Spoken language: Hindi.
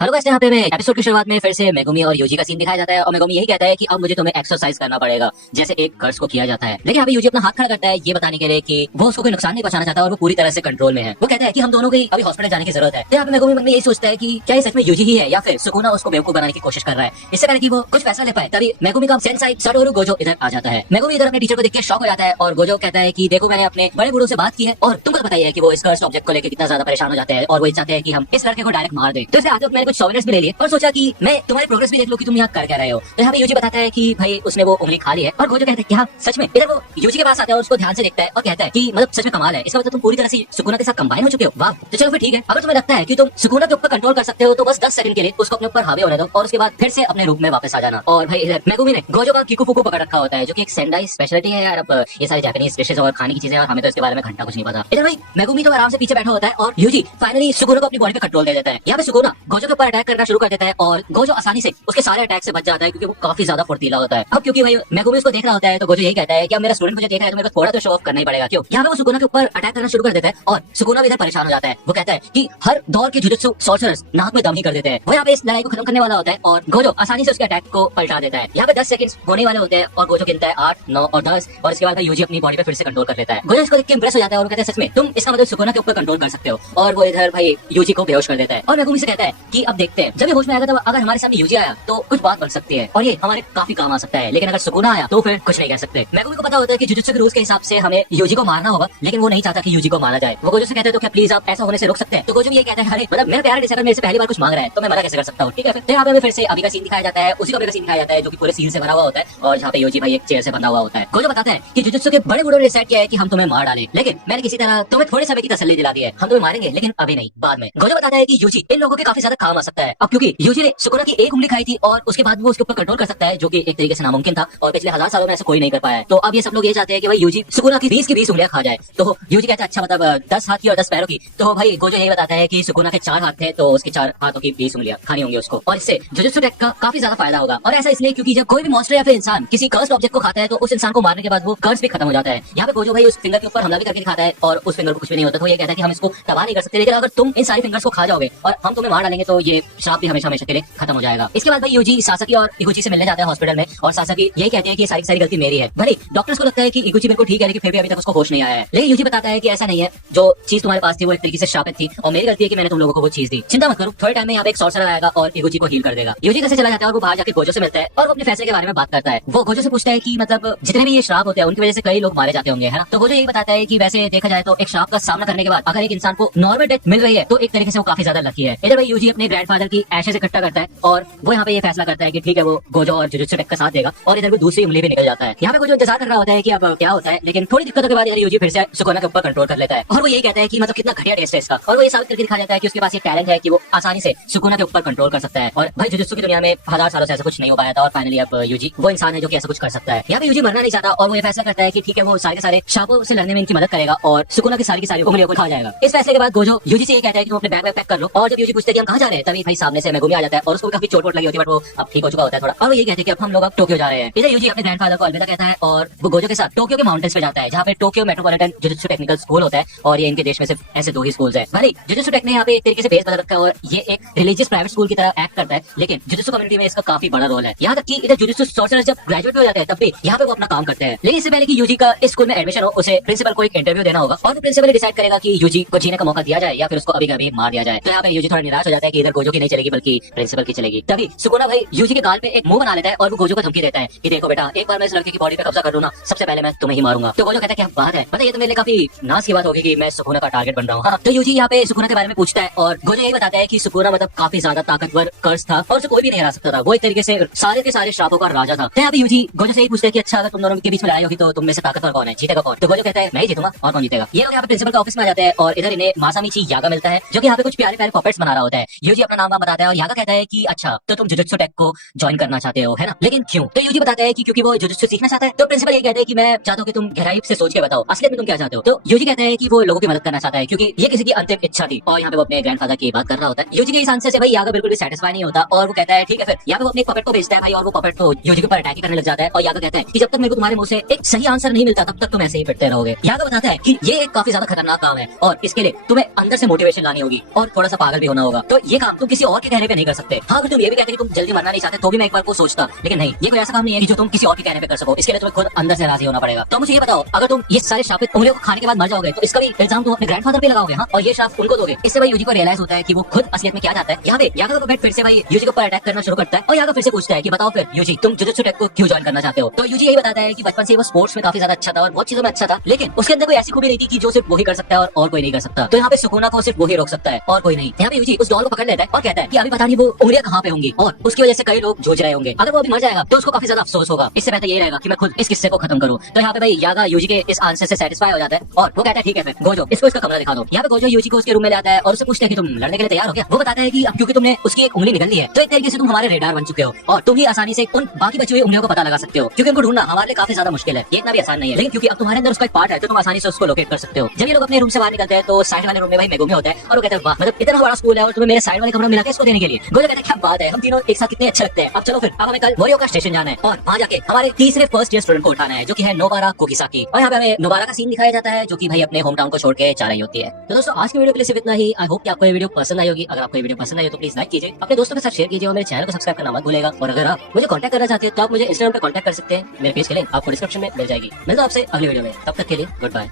हेलो गाइस, यहाँ पे मैं एपिसोड की शुरुआत में फिर से मेगुमी और यूजी का सीन दिखाया जाता है और मेगुमी यही कहता है कि अब मुझे तुम्हें एक्सरसाइज करना पड़ेगा जैसे एक कर्स को किया जाता है। लेकिन यहाँ पे यूजी अपना हाथ खड़ा करता है ये बताने के लिए कि वो उसको कोई नुकसान नहीं पहुंचाना चाहता और वो पूरी तरह से कंट्रोल में है। वो कहता है कि हम दोनों को अभी हॉस्पिटल जाने की जरूरत है। तो यहाँ पे मेगुमी मन में यही सोचता है कि क्या ये सच में यूजी ही है या फिर सुकुना उसको बेवकूफ बनाने की कोशिश कर रहा है, इससे पहले कि वो कुछ फैसला ले पाए। तभी मेगुमी का सेंसाई सटोरू गोजो इधर आ जाता है। मेगुमी इधर अपने टीचर को देख के शॉक हो जाता है और गोजो कहता है कि देखो मैंने अपने बड़े बूढ़ों से बात की है और तुमको तो पता ही है कि वो इस कर्स ऑब्जेक्ट को लेकर कितना ज्यादा परेशान हो जाते हैं और वो चाहते हैं कि हम इस लड़के को डायरेक्ट मार दे। तो इसलिए आते वक्त मैंने कुछ सोवेनियर्स भी ले लिए और सोचा कि मैं तुम्हारी प्रोग्रेस भी देख लूं कि तुम यहाँ कर क्या रहे हो। तो यहाँ पे यूजी बताता है कि भाई उसने वो उंगली खा ली है और गोजो कहता है कि हाँ सच में। इधर वो यूजी के पास आता है और उसको ध्यान से देखता है और कहता है कि मतलब सच में कमाल है, इसका मतलब तुम पूरी तरह से सुकुना के साथ कंबाइन हो चुके हो। वाह, तो चलो फिर ठीक है, अगर तुम्हें लगता है कि तुम सुकुना के ऊपर कंट्रोल कर सकते हो तो बस 10 सेकंड के लिए उसको अपने ऊपर हावी होने दो और उसके बाद फिर से अपने रूप में वापस आ जाना। और भाई इधर मेगुमी ने गोजो का किकू फुकू पकड़ रखा होता है जो कि एक सेंडाई स्पेशलिटी है यार। अब ये सारी जापानीज डिशेस और खाने की चीजें और हमें तो इसके बारे में घंटा कुछ नहीं पता। इधर भाई मेगुमी तो आराम से पीछे बैठा होता है और यूजी फाइनली सुकुना को अपनी बॉडी पे कंट्रोल दे देता है। यहाँ पे सुकुना गोजो के ऊपर अटैक करना शुरू कर देता है और गोजो आसानी से उसके सारे अटैक से बच जाता है क्योंकि वो काफी ज्यादा फुर्तीला होता है। अब क्योंकि भाई मेगुमी उसको देख रहा होता है तो गोजो यही कहता है कि अब मेरा स्टूडेंट मुझे देख रहा है तो मेरे को थोड़ा तो शो ऑफ करना ही पड़ेगा। क्यों? यहाँ पे वो सुकुना के ऊपर अटैक करना शुरू कर देता है और सुकुना भी इधर परेशान हो जाता है। वो कहता है कि हर दौर के जुजुत्सु सॉर्सरर्स नाक में दम ही कर देते हैं। वो यहाँ पे इस लड़ाई को खत्म करने वाला होता है और गोजो आसानी से उसके अटैक को पलटा देता है। यहाँ पे 10 सेकंड होने वाले होते हैं और गोजो गिनता है 8, 9 और 10 और इसके बाद यूजी अपनी बॉडी पे फिर से कंट्रोल कर लेता है। गोजो इसको देख के इंप्रेस हो जाता है और कहता है सच में तुम इसका मतलब सुकुना के ऊपर कंट्रोल कर सकते हो। और वो इधर भाई यूजी को बेहोश कर देता है और मेगुमी से कहता है कि अब देखते हैं जब ये होश में आएगा तब अगर हमारे सामने यूजी आया तो कुछ बात बन सकती है और ये हमारे काफी काम आ सकता है, लेकिन अगर सुकुना आया तो फिर कुछ नहीं कह सकते। मेगुमी को पता होता है कि जुजुत्सु के रूल्स के हिसाब से हमें यूजी को मारना होगा, लेकिन वो नहीं चाहता कि यूजी को मारा जाए। वो गोजो से कहते हैं तो क्या प्लीज आप ऐसा होने से रोक सकते हैं? तो गोजो भी ये कहता है अरे मतलब मेरा प्यारा डिसाइडर मेरे से पहली बार कुछ मांग रहा है तो मैं मना कैसे कर सकता हूँ। ठीक है, फिर यहाँ पे फिर से अभी का सीन दिखाया जाता है, उसी का सीन दिखाया जाता है जो कि पूरे सीन से भरा हुआ होता है और यहाँ पे यूजी भाई एक चेयर से बंधा हुआ होता है। गोजो बताता है कि जुजुत्सु के बड़े बूढ़ों ने डिसाइड किया है कि हम तुम्हें मार डालें, लेकिन मैंने किसी तरह तुम्हें थोड़े समय की तसल्ली दिला दी है। हम तुम्हें मारेंगे लेकिन अभी नहीं, बाद में। गोजो बताता है कि यूजी इन लोगों के काफी ज्यादा काम आ सकता है। अब क्योंकि यूजी ने सुकुना की एक उंगली खाई थी और उसके बाद वो उसके ऊपर कंट्रोल कर सकता है जो कि एक तरीके से नामुमकिन था और पिछले 1000 सालों में ऐसा कोई नहीं कर पाया है। तो अब ये सब लोग ये चाहते हैं कि भाई यूजी सुकुना की 20 की 20 उंगलियां खा जाए। तो यूजी कहता है अच्छा मतलब 10 हाथ की और 10 पैरों की। तो भाई गोजो यही बताता है कि सुकुना के 4 हाथ थे तो उसके 4 हाथों की 20 उंगलियां खानी होंगी उसको और इससे जुजुत्सु टेक का काफी ज्यादा फायदा होगा। और ऐसा इसलिए क्योंकि जब कोई भी मॉन्स्टर या फिर इंसान किसी कर्स्ड ऑब्जेक्ट को खाता है तो उस इंसान को मारने के बाद वो कर्स भी खत्म हो जाता है। यहाँ पे गोजो भाई उस फिंगर के ऊपर हमला भी करके दिखाता है और उस फिंगर को कुछ भी नहीं होता। तो ये कहता है कि हम इसको तबाह नहीं कर सकते, लेकिन अगर तुम इन सारी फिंगर्स को खा जाओगे और हम तुम्हें मार डालेंगे तो ये श्राप भी हमेशा हमेशा के लिए खत्म हो जाएगा। इसके बाद भाई यूजी सासाकी और इगुची से मिलने जाता है हॉस्पिटल में और सासाकी यही कहते हैं कि सारी सारी गलती मेरी है। भले डॉक्टर्स को लगता है कि इगुची मेरे को ठीक है लेकिन फिर भी अभी तक उसको होश नहीं आया है। लेकिन यूजी बताता है कि ऐसा नहीं है, जो चीज तुम्हारे पास थी वो एक तरीके से शापित थी और मेरी गलती है कि मैंने तुम लोगों को वो चीज दी। चिंता मत करो, थोड़े टाइम में यहाँ पे एक सॉर्सरर आएगा और इगुची को हील कर देगा। यूजी कैसे चला जाता है और वो बाहर जाके गोजो से मिलता है और वो अपने फैसले के बारे में बात करता है। वो गोजो से पूछता है कि मतलब जितने भी ये श्राप होते हैं उनकी वजह से कई लोग मारे जाते होंगे, है ना? तो गोजो यही बताता है कि वैसे देखा जाए तो एक श्राप का सामना करने के बाद अगर एक इंसान को नॉर्मल डेथ मिल रही है तो एक तरीके से वो काफी ज्यादा लकी है। इधर भाई यूजी अपने ग्रैंडफादर की एशेज इकट्ठा करता है और वो यहाँ पे ये फैसला करता है कि ठीक है वो गोजो और जुजुत्सु टेक का साथ देगा और इधर वो दूसरी उंगली भी निकल जाता है। यहाँ पे गोजो इंतजार कर रहा होता है कि अब क्या होता है, लेकिन थोड़ी दिक्कतों के बाद इधर यूजी फिर से सुकुना के ऊपर कंट्रोल कर लेता है और वो यही कहता है कि मतलब कितना घटिया टेस्ट है इसका और वो ये साबित करके दिखा जाता है कि उसके पास ये टैलेंट है कि वो आसानी से सुकुना के ऊपर कंट्रोल कर सकता है। और भाई जुजुत्सु की दुनिया में 1000 सालों से ऐसा कुछ नहीं हो पाया था और फाइनली अब यूजी वो इंसान है जो कि ऐसा कुछ कर सकता है। यहाँ पे यूजी मरना नहीं चाहता और वो ये फैसला करता है कि ठीक है वो सारे के सारे शापों से लड़ने में इनकी मदद करेगा और सुकुना की सारी उंगलियों को खा जाएगा। इस फैसले के बाद गोजो यूजी से ये कहता है कि तुम अपने बैग पैक कर लो और जब यूजी पूछते हैं कि हम कहाँ जा रहे हैं तभी भाई सामने से मेगुमी आ जाता है और उसको काफी चोट वोट लगी होती है बट वो अब ठीक हो चुका होता है थोड़ा और वो ये कहते हैं कि अब हम लोग अब टोक्यो जा रहे हैं। इधर यूजी अपने ग्रैंडफादर को अलविदा कहता है और वो गोजो के साथ टोक्यो के माउंटेन्स पे जाता है जहाँ पे Tokyo metropolitan jujutsu technical school होता है और ये इनके देश में सिर्फ ऐसे 2 ही स्कूल्स है। भले जुजुत्सु टेक ने यहाँ पे एक तरीके से बेस बदल रखा है और ये एक रिलीजियस प्राइवेट स्कूल की तरह एक्ट करता है, लेकिन जुजुत्सु कम्युनिटी में इसका काफी बड़ा रोल है। यहाँ तक कि इधर जुजुत्सु सॉर्सरर जब ग्रेजुएट हो जाते हैं तब भी यहाँ पे वो अपना काम करते हैं। लेकिन इससे पहले कि यूजी का इस स्कूल में एडमिशन हो उसे प्रिंसिपल को एक इंटरव्यू देना होगा और प्रिंसिपल डिसाइड करेगा कि यूजी को जीने का मौका दिया जाए या फिर उसको अभी कभी मार दिया जाए। तो यहाँ पे यूजी थोड़ा निराश हो जाता है कि इधर गोजो की नहीं चलेगी बल्कि प्रिंसिपल की चलेगी। तभी सुकुना भाई यूजी के गाल पे एक मुंह बना लेता है और वो गोजो को धमकी देता है कि देखो बेटा एक बार मैं इस लड़के की बॉडी पे कब्जा कर लूं ना सबसे पहले मैं तुम्हें ही मारूंगा। तो गोजो कहता है क्या बात है, मतलब ये तो मेरे लिए काफी नाज की बात होगी कि मैं सुकुना का टारगेट बन रहा हूँ। हाँ, तो यूजी यहाँ पे सुकुना के बारे में पूछता है और गोजो यही बताता है कि सुकुना मतलब काफी ज्यादा ताकतवर कर्स था और उसे कोई भी नहीं हरा सकता था। वो एक तरीके से सारे के सारे श्रापों का राजा था। तो यहाँ पे यूजी गोजो से ही पूछता है कि अच्छा अगर तुम दोनों के बीच में लड़ाई होगी तो तुम में से ताकतवर कौन है, जीतेगा कौन? तो गोजो कहता है मैं ही जीतूंगा और कौन जीतेगा। ये लोग यहाँ पे प्रिंसिपल के ऑफिस में आ जाते हैं और इधर इन्हें मासामिची यागा मिलता है जो कि यहाँ पे कुछ प्यारे प्यारे पपेट्स बना रहा होता है। यूजी अपना नाम बताता है और यागा कहता है कि अच्छा तो तुम जुजुत्सु टेक को ज्वाइन करना चाहते हो, है ना? लेकिन क्यों? तो यूजी बताता है कि क्योंकि वो जुजुत्सु सीखना चाहता है। तो प्रिंसिपल ये कहते हैं कि मैं चाहता हूँ कि तुम गहराई से सोच के बताओ असलियत में तुम क्या चाहते हो। तो यूजी कहते हैं कि वो लोगों की मदद करना चाहता है क्योंकि ये किसी की अंतिम इच्छा थी और यहाँ पे वो अपने ग्रैंडफादर की बात कर रहा होता है। यूजी के इस आंसर से भाई यागा बिल्कुल भी सेटिस्फाई नहीं होता और वो कहता है ठीक है फिर। यहाँ पे वो अपने पपेट को भेजता है भाई और वो पपेट तो यूजी के ऊपर अटैक करने लग जाता है और यागा कहता है कि जब तक मेरे को तुम्हारे मुंह से एक सही आंसर नहीं मिलता तब तक तुम ऐसे ही पिटते रहोगे। यागा बताता है कि ये एक काफी ज्यादा खतरनाक काम है और इसके लिए तुम्हें अंदर से मोटिवेशन लानी होगी और थोड़ा सा पागल भी होना होगा। तो ये काम तुम किसी और के कहने पे नहीं कर सकते। हाँ, अगर तुम ये भी कहते कि तुम जल्दी मरना नहीं चाहते तो भी मैं एक बार को सोचता, लेकिन नहीं, ये कोई ऐसा काम नहीं है कि जो तुम किसी और के कहने पे कर सको। इसके लिए तुम्हें खुद अंदर से राजी होना पड़ेगा। तो मुझे ये बताओ, अगर तुम ये सारे श्रापित उंगलियों को खाने के बाद मर जाओगे तो इसका भी इल्जाम तुम अपने ग्रैंडफादर पे लगाओगे। हाँ, और ये श्राप उनको दोगे। इससे भाई यूजी को रियलाइज होता है कि वो खुद असलियत में क्या चाहता है। यहाँ पे यागा का बेट फिर से भाई यूजी के ऊपर अटैक करना शुरू करता है और यागा फिर से पूछता है कि बताओ फिर यूजी, तुम जुजुत्सु टेक को क्यों ज्वाइन करना चाहते हो। तो यूजी यही बताता है कि बचपन से वो स्पोर्ट्स में काफी ज्यादा अच्छा था और बहुत चीजों में अच्छा था, लेकिन उसके अंदर कोई ऐसी खूबी नहीं थी कि जो सिर्फ वही कर सकता है और कोई नहीं कर सकता। तो यहाँ पे सुकुना को सिर्फ वही रोक सकता है और कोई नहीं। यहाँ पे यूजी उस डॉल को पकड़ लेता है और कहता है कि अभी पता नहीं वो उंगलियां कहाँ पे होंगी और उसकी वजह से कई लोग जूझ रहे होंगे। अगर वो अभी मर जाएगा तो उसको काफी ज्यादा अफसोस होगा। इससे बेहतर ये रहेगा कि मैं खुद इस किस्से को खत्म करूं। तो यहाँ पे भाई यागा यूजी के इस आंसर से सेटिस्फाई हो जाता है और वो कहता है ठीक है फिर गोजो, इसको इसका कमरा दिखा दो। यहाँ पे गोजो यूजी को उसके रूम में ले आता है और उससे पूछता है कि तुम लड़ने के लिए तैयार हो क्या। वो बताता है कि अब क्योंकि तुमने उसकी एक उंगली निकल ली है तो एक तरीके से तुम हमारे रेडार बन चुके हो और तुम ही आसानी से उन बाकी बची हुई उंगलियों को पता लगा सकते हो, क्योंकि उनको ढूंढना हमारे लिए काफी ज्यादा मुश्किल है। ये इतना भी आसान नहीं है, लेकिन क्योंकि अब तुम्हारे अंदर उसका एक पार्ट है तो तुम आसानी से उसको लोकेट कर सकते हो। जब ये लोग अपने रूम से बाहर निकलते हैं तो साइड वाले रूम में भाई मेगुमी होता है और वो कहता है वाह, मतलब इतना बड़ा स्कूल है और तुम्हें मेरे साइड वाले कमरा मिला के इसको देने के लिए। गोजो कहता है क्या बात है, हम तीनों एक साथ कितने अच्छे लगते हैं। अब चलो फिर, अब हमें कल मोरिओका स्टेशन जाना है और वहाँ जाके हमारे तीसरे फर्स्ट ईयर स्टूडेंट को उठाना है जो कि है नोबारा कोकिसाकी। और यहाँ पे हमें नोबारा का सीन दिखाया जाता है जो कि भाई अपने होम टाउन को छोड़ के जा रही होती है। तो दोस्तों आज की वीडियो के लिए सिर्फ इतना ही। आई होप कि आपको ये वीडियो पसंद आई होगी। अगर आपको ये वीडियो पसंद आई हो तो प्लीज लाइक कीजिए, अपने दोस्तों के साथ शेयर कीजिए और मेरे चैनल को सब्सक्राइब करना मत भूलेगा। और अगर आप मुझे कांटेक्ट करना चाहते हैं तो आप मुझे इंस्टाग्राम पे कांटेक्ट कर सकते हैं। मेरे पेज के लिंक आपको डिस्क्रिप्शन में मिल जाएगी। मिलता हूं आपसे अगली वीडियो में, तब तक के लिए गुड बाय।